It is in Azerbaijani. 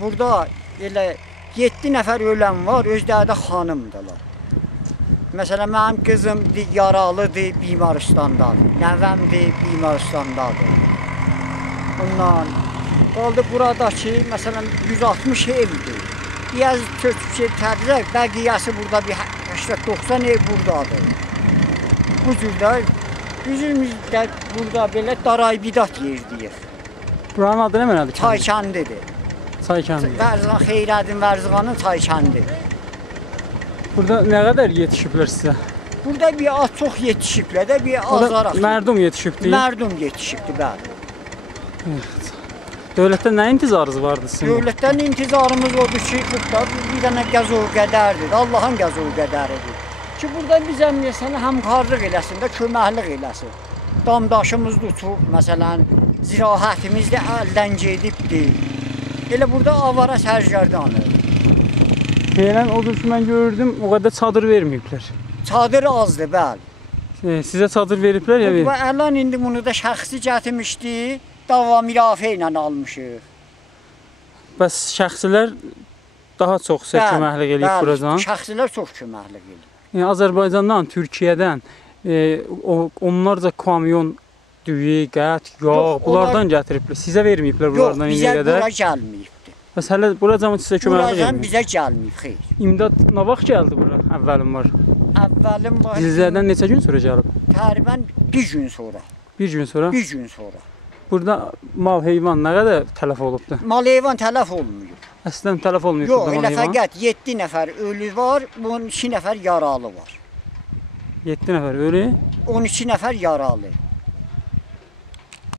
Burada elə 7 nəfər ölən var, özləri də xanımdırlar. Məsələn, mənim qızım yaralıdır, Bimarıstandadır. Nəvəmdir, Bimarıstandadır. Bundan qaldı buradakı, məsələn, 160 evdir. Biraz köçüb təbizək, bəqiyyəsi burada bir 80-90 ev buradadır. Bu cürdə üzümüzdə burada belə daray bidat yerdir. Buranın adı nə mənadır? Çaykəndidir. Çaykəndi. Vərzıqan, Xeyrəddin Vərzıqanın Çaykəndi. Burada nə qədər yetişiblər sizə? Burada bir az çox yetişiblər də, bir azaraq. Mərdum yetişibdir. Mərdum yetişibdir, bəli. Dövlətdən nə intizarınız vardı sizin? Dövlətdən intizarımız odur ki, burada bir dənə qəzov qədərdir, Allahın qəzov qədəridir. Ki, burada bizə məsələn həmkarlıq eləsin də, köməklik eləsin. Damdaşımız da uçub, məsələn, zirahətimiz də əldən gedibdir. Elə burada avara sərgərdanır. Deyilən odur ki, mən gördüm, o qədər çadır verməyiblər. Çadır azdır, bəli. Sizə çadır veriblər ya? Əlan indi bunu da şəxsi gətirmişdi, dava mirafə ilə almışıq. Bəs şəxsilər daha çox sizə köməklik eləyib buradan? Bəli, şəxsilər çox köməklik eləyib. Yəni, Azərbaycandan, Türkiyədən onlarca kamyon, düyü, qət, yağ, bunlardan gətiriblər. Sizə verməyiblər bunlardan indiyə qədər? Yox, bizə bura gəlməyibdir. Bəs hələ buracan sizə köməklik eləyib? Buracan bizə gəlməyib, xeyr. İmdad nə vaxt gəldi bura? Əvvəlim var. Əvvəlim var. Zilzələdən neçə gün sonra gəlib? Təqribən bir gün sonra. Bir gün sonra? Bir gün sonra. Burada mal, heyvan nə qədər tələf olubdur? Mal, heyvan tələf olmuyor. Əslən tələf olmuyor burada mal, heyvan? Yox, elə fəqət 7 nəfər ölü var, 12 nəfər yaralı var. 7 nəfər ölü? 12 nəfər yaralı.